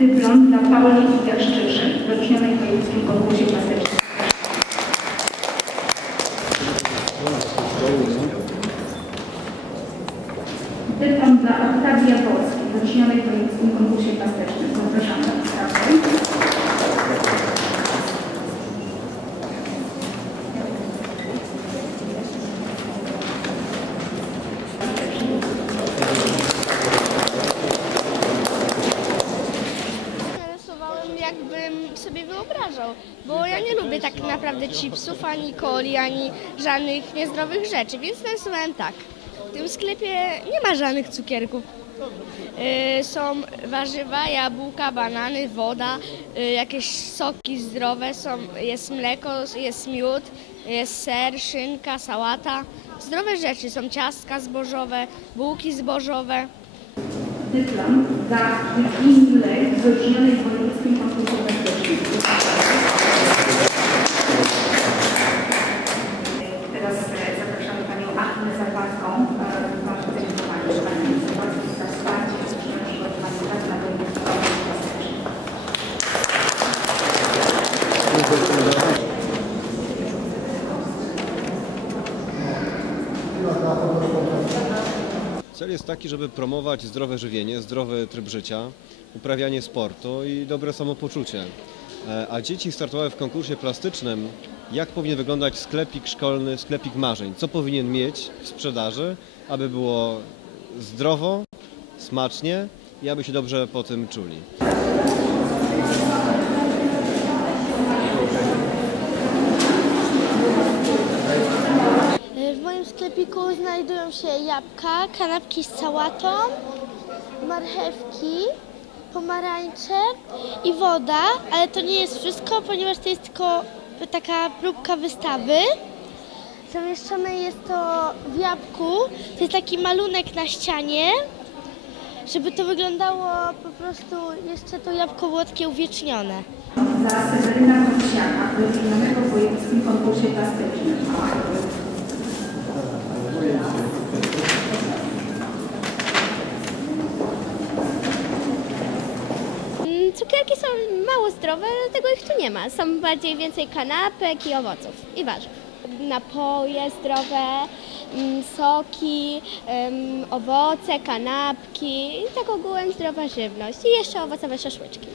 Dyplom dla Pauli Iwaszczyszy, wyróżnionej w wojewódzkim konkursie plastycznym. Dyplom dla Oktawii Jaworskiej, wyróżnionej w wojewódzkim konkursie plastycznym. Zapraszamy na wystawy. Narysowałem jakbym sobie wyobrażał, bo ja nie lubię tak naprawdę chipsów, ani coli, ani żadnych niezdrowych rzeczy, więc narysowałem tak. W tym sklepie nie ma żadnych cukierków. Yy, są warzywa, jabłka, banany, woda, yy, jakieś soki zdrowe, są, jest mleko, jest miód, jest ser, szynka, sałata. Zdrowe rzeczy, są ciastka zbożowe, bułki zbożowe. Dyplom dla Virginii Lek, wyróżnionej w Cel jest taki, żeby promować zdrowe żywienie, zdrowy tryb życia, uprawianie sportu i dobre samopoczucie. E, A dzieci startowały w konkursie plastycznym, jak powinien wyglądać sklepik szkolny, sklepik marzeń, co powinien mieć w sprzedaży, aby było zdrowo, smacznie i aby się dobrze po tym czuli. W moim sklepiku znajdują się jabłka, kanapki z sałatą, marchewki, pomarańcze i woda, ale to nie jest wszystko, ponieważ to jest tylko taka próbka wystawy. Zamieszczone jest to w jabłku, to jest taki malunek na ścianie, żeby to wyglądało po prostu, jeszcze to jabłko było takie uwiecznione. Wyróżnionego w wojewódzkim konkursie plastycznym. Mm, Cukierki są mało zdrowe, dlatego ich tu nie ma. Są bardziej więcej kanapek i owoców i warzyw. Napoje zdrowe, mm, soki, owoce, kanapki i tak ogółem zdrowa żywność. I jeszcze owocowe szaszłyczki.